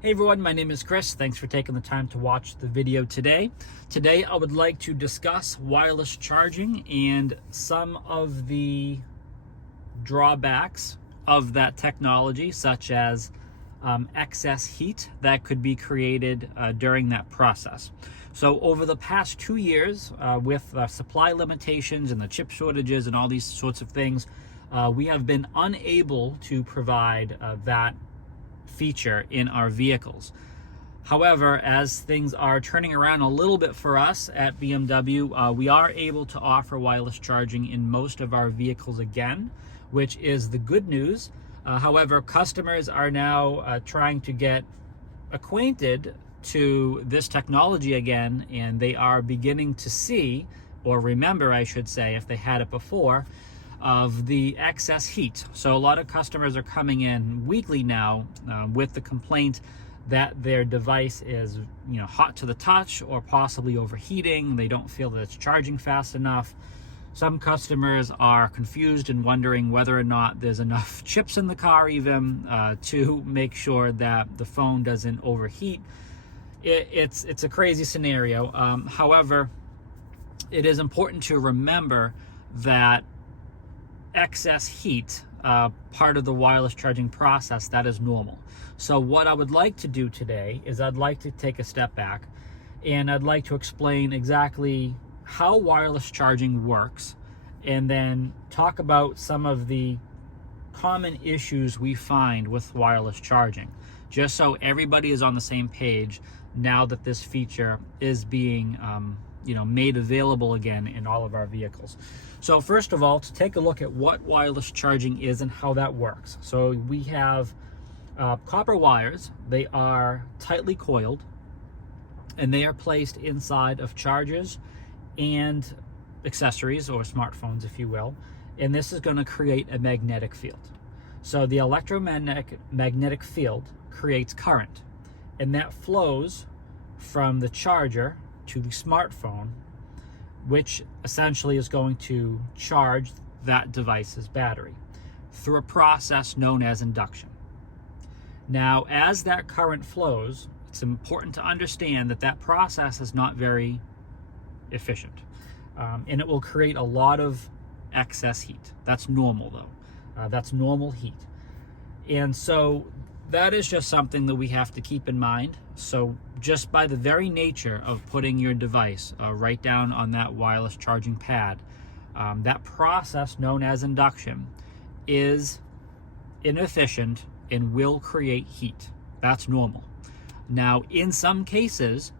Hey everyone, my name is Chris. Thanks for taking the time to watch the video today. Today I would like to discuss wireless charging and some of the drawbacks of that technology, such as excess heat that could be created during that process. So over the past 2 years, with supply limitations and the chip shortages and all these sorts of things, we have been unable to provide that feature in our vehicles. However, as things are turning around a little bit for us at BMW, we are able to offer wireless charging in most of our vehicles again, which is the good news. However, customers are now trying to get acquainted to this technology again, and they are beginning to see, or remember, I should say, if they had it before, of the excess heat. So a lot of customers are coming in weekly now with the complaint that their device is, hot to the touch or possibly overheating. They don't feel that it's charging fast enough. Some customers are confused and wondering whether or not there's enough chips in the car even to make sure that the phone doesn't overheat. It's a crazy scenario. However, it is important to remember that excess heat, part of the wireless charging process, that is normal. So what I would like to do today is I'd like to take a step back and I'd like to explain exactly how wireless charging works, and then talk about some of the common issues we find with wireless charging, just so everybody is on the same page now that this feature is being made available again in all of our vehicles. So first of all, to take a look at what wireless charging is and how that works. So we have copper wires. They are tightly coiled and they are placed inside of chargers and accessories, or smartphones if you will, and this is going to create a magnetic field. So the electromagnetic field creates current, and that flows from the charger to the smartphone, which essentially is going to charge that device's battery through a process known as induction. Now, as that current flows, it's important to understand that that process is not very efficient, and it will create a lot of excess heat. That's normal though. That's normal heat. And so that is just something that we have to keep in mind. So just by the very nature of putting your device right down on that wireless charging pad, that process known as induction is inefficient and will create heat. That's normal. Now, in some cases,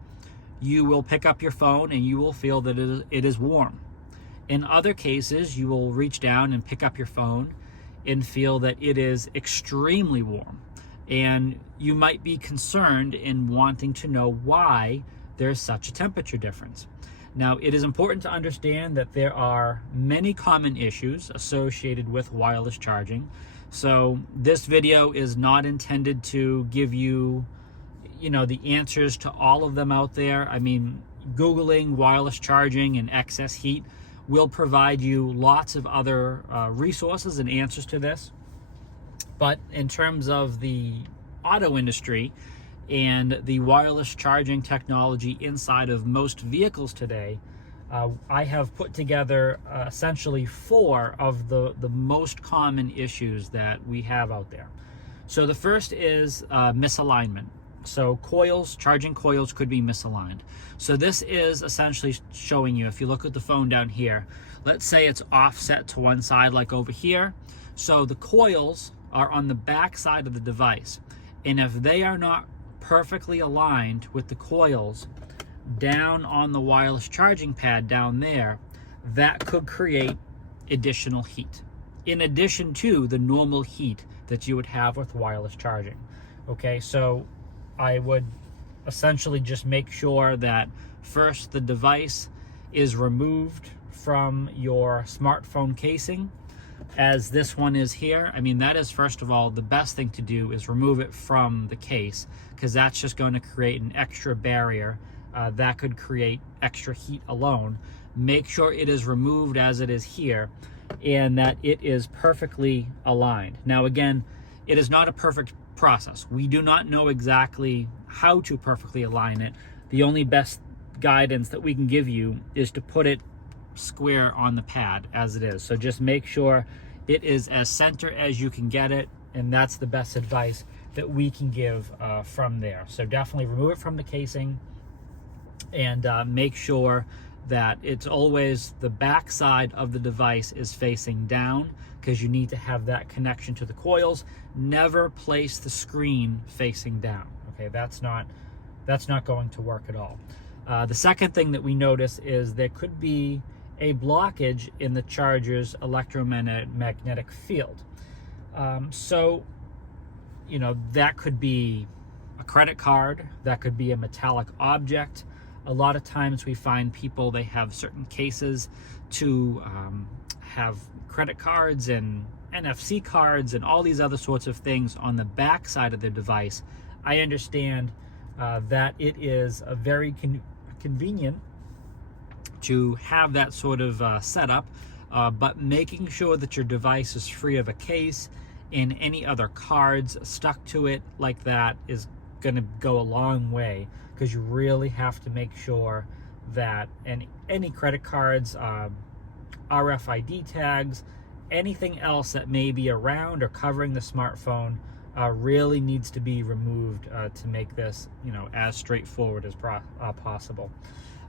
you will pick up your phone and you will feel that it is warm. In other cases, you will reach down and pick up your phone and feel that it is extremely warm. And you might be concerned in wanting to know why there's such a temperature difference. Now, it is important to understand that there are many common issues associated with wireless charging. So this video is not intended to give you, the answers to all of them out there. I mean, Googling wireless charging and excess heat will provide you lots of other resources and answers to this. But in terms of the auto industry and the wireless charging technology inside of most vehicles today, I have put together essentially 4 of the most common issues that we have out there. So the first is misalignment. So charging coils could be misaligned. So this is essentially showing you, if you look at the phone down here, let's say it's offset to one side like over here. So the coils are on the back side of the device, and if they are not perfectly aligned with the coils down on the wireless charging pad down there, that could create additional heat in addition to the normal heat that you would have with wireless charging. Okay, so I would essentially just make sure that first the device is removed from your smartphone casing, as this one is here. I mean, that is, first of all, the best thing to do is remove it from the case, because that's just going to create an extra barrier that could create extra heat alone. Make sure it is removed as it is here and that it is perfectly aligned. Now again, it is not a perfect process. We do not know exactly how to perfectly align it. The only best guidance that we can give you is to put it square on the pad as it is. So just make sure it is as center as you can get it, and that's the best advice that we can give from there. So definitely remove it from the casing and make sure that it's always the back side of the device is facing down, because you need to have that connection to the coils. Never place the screen facing down. Okay, that's not going to work at all. The second thing that we notice is there could be a blockage in the charger's electromagnetic field. So, you know, that could be a credit card, that could be a metallic object. A lot of times we find people, they have certain cases to have credit cards and NFC cards and all these other sorts of things on the back side of their device. I understand that it is a very convenient to have that sort of setup, but making sure that your device is free of a case and any other cards stuck to it like that is going to go a long way, because you really have to make sure that any credit cards, RFID tags, anything else that may be around or covering the smartphone really needs to be removed to make this, you know, as straightforward as possible.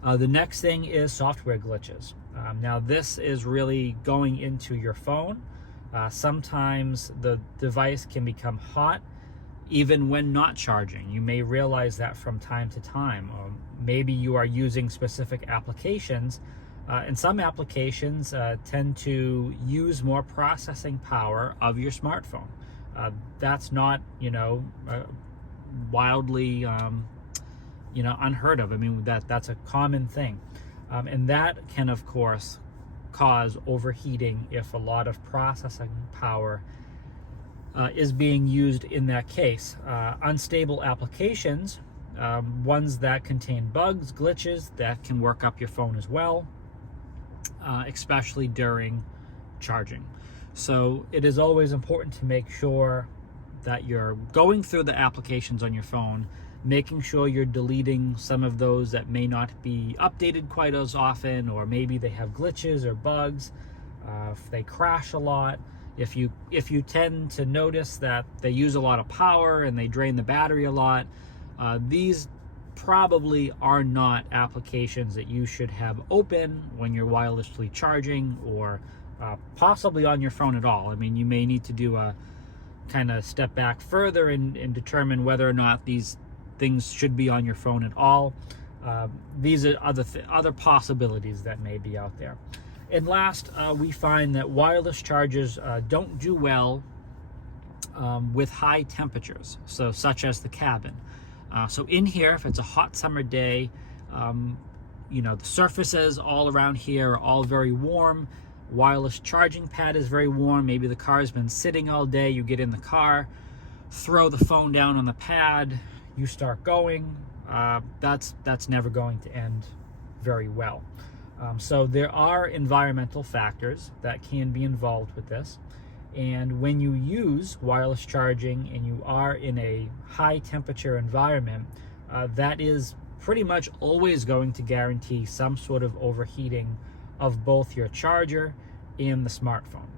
The next thing is software glitches. Now this is really going into your phone. Sometimes the device can become hot even when not charging. You may realize that from time to time. Maybe you are using specific applications, and some applications tend to use more processing power of your smartphone. That's not, you know, wildly you know, unheard of. I mean, that's a common thing, and that can of course cause overheating if a lot of processing power is being used in that case. Unstable applications, ones that contain bugs, glitches, that can work up your phone as well, especially during charging. So it is always important to make sure that you're going through the applications on your phone, making sure you're deleting some of those that may not be updated quite as often, or maybe they have glitches or bugs, if they crash a lot. If you tend to notice that they use a lot of power and they drain the battery a lot, these probably are not applications that you should have open when you're wirelessly charging, or possibly on your phone at all. I mean, you may need to do a kind of step back further and determine whether or not these things should be on your phone at all. These are other possibilities that may be out there. And last, we find that wireless chargers don't do well with high temperatures, so such as the cabin. So in here, if it's a hot summer day, you know, the surfaces all around here are all very warm. Wireless charging pad is very warm. Maybe the car's been sitting all day. You get in the car, throw the phone down on the pad, you start going. That's never going to end very well. So there are environmental factors that can be involved with this. And when you use wireless charging and you are in a high temperature environment, that is pretty much always going to guarantee some sort of overheating of both your charger and the smartphone.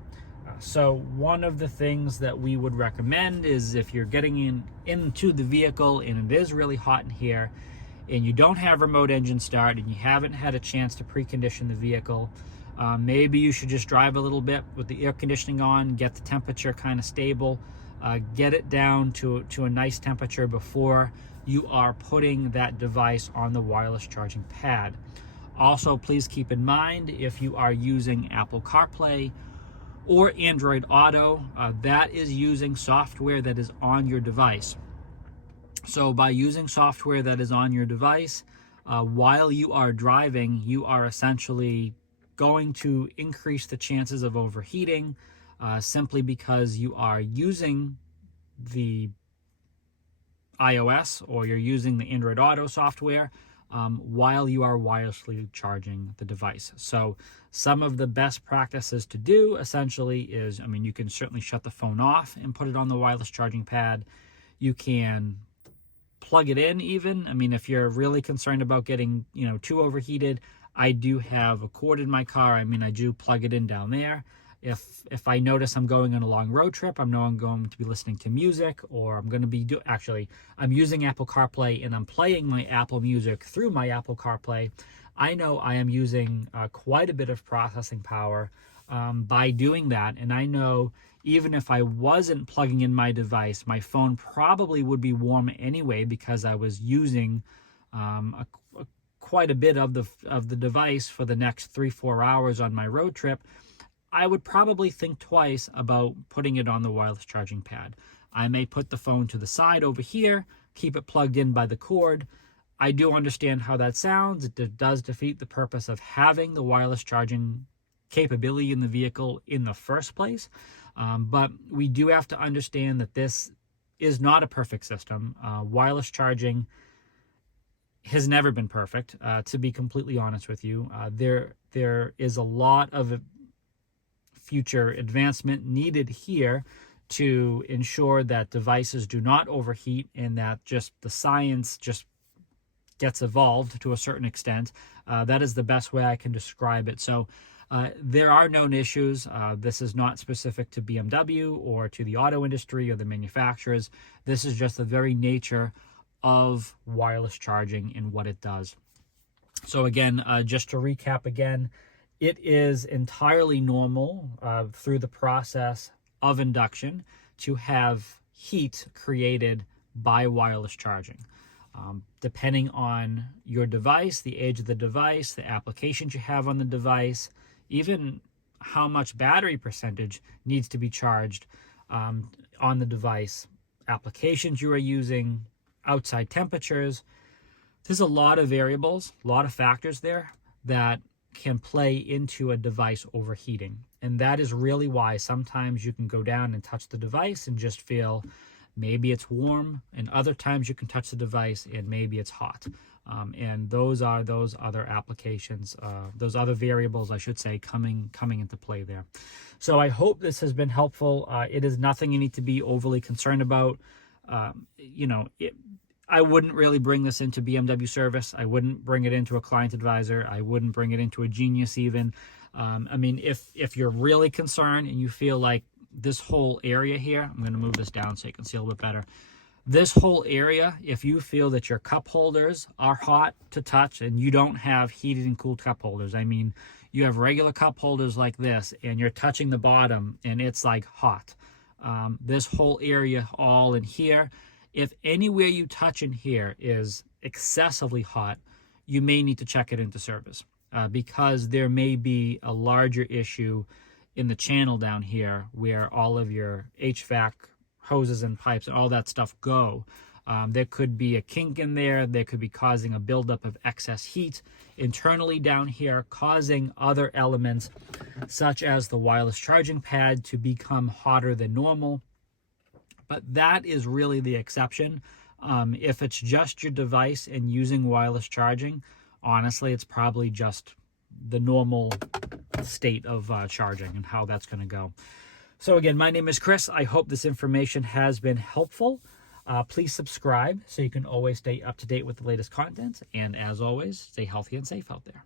So one of the things that we would recommend is, if you're getting into the vehicle and it is really hot in here, and you don't have remote engine start and you haven't had a chance to precondition the vehicle, maybe you should just drive a little bit with the air conditioning on, get the temperature kind of stable, get it down to a nice temperature before you are putting that device on the wireless charging pad. Also, please keep in mind, if you are using Apple CarPlay or Android Auto, that is using software that is on your device. So by using software that is on your device, while you are driving, you are essentially going to increase the chances of overheating, simply because you are using the iOS or you're using the Android Auto software while you are wirelessly charging the device. So some of the best practices to do essentially is, I mean, you can certainly shut the phone off and put it on the wireless charging pad. You can plug it in even. I mean, if you're really concerned about getting, too overheated, I do have a cord in my car. I mean, I do plug it in down there. If I notice I'm going on a long road trip, I know I'm going to be listening to music, or I'm going to be I'm using Apple CarPlay and I'm playing my Apple Music through my Apple CarPlay. I know I am using quite a bit of processing power by doing that, and I know even if I wasn't plugging in my device, my phone probably would be warm anyway because I was using quite a bit of the device for the next 3-4 hours on my road trip. I would probably think twice about putting it on the wireless charging pad. I may put the phone to the side over here, keep it plugged in by the cord. I do understand how that sounds. It does defeat the purpose of having the wireless charging capability in the vehicle in the first place. But we do have to understand that this is not a perfect system. Wireless charging has never been perfect, to be completely honest with you. There is a lot of future advancement needed here to ensure that devices do not overheat and that just the science just gets evolved to a certain extent. That is the best way I can describe it. So there are known issues. This is not specific to BMW or to the auto industry or the manufacturers. This is just the very nature of wireless charging and what it does. So again, just to recap again, it is entirely normal through the process of induction to have heat created by wireless charging. Depending on your device, the age of the device, the applications you have on the device, even how much battery percentage needs to be charged on the device, applications you are using, outside temperatures. There's a lot of variables, a lot of factors there that can play into a device overheating. And that is really why sometimes you can go down and touch the device and just feel maybe it's warm, and other times you can touch the device and maybe it's hot. And those are those other applications, those other variables, I should say, coming into play there. So I hope this has been helpful. It is nothing you need to be overly concerned about. I wouldn't really bring this into BMW service. I wouldn't bring it into a client advisor. I wouldn't bring it into a Genius even. I mean, if you're really concerned and you feel like this whole area here, I'm going to move this down so you can see a little bit better. This whole area, if you feel that your cup holders are hot to touch and you don't have heated and cooled cup holders, I mean, you have regular cup holders like this and you're touching the bottom and it's like hot. This whole area all in here, if anywhere you touch in here is excessively hot, you may need to check it into service because there may be a larger issue in the channel down here where all of your HVAC hoses and pipes and all that stuff go. There could be a kink in there. There could be causing a buildup of excess heat internally down here, causing other elements such as the wireless charging pad to become hotter than normal. But that is really the exception. If it's just your device and using wireless charging, honestly, it's probably just the normal state of charging and how that's going to go. So again, my name is Chris. I hope this information has been helpful. Please subscribe so you can always stay up to date with the latest content. And as always, stay healthy and safe out there.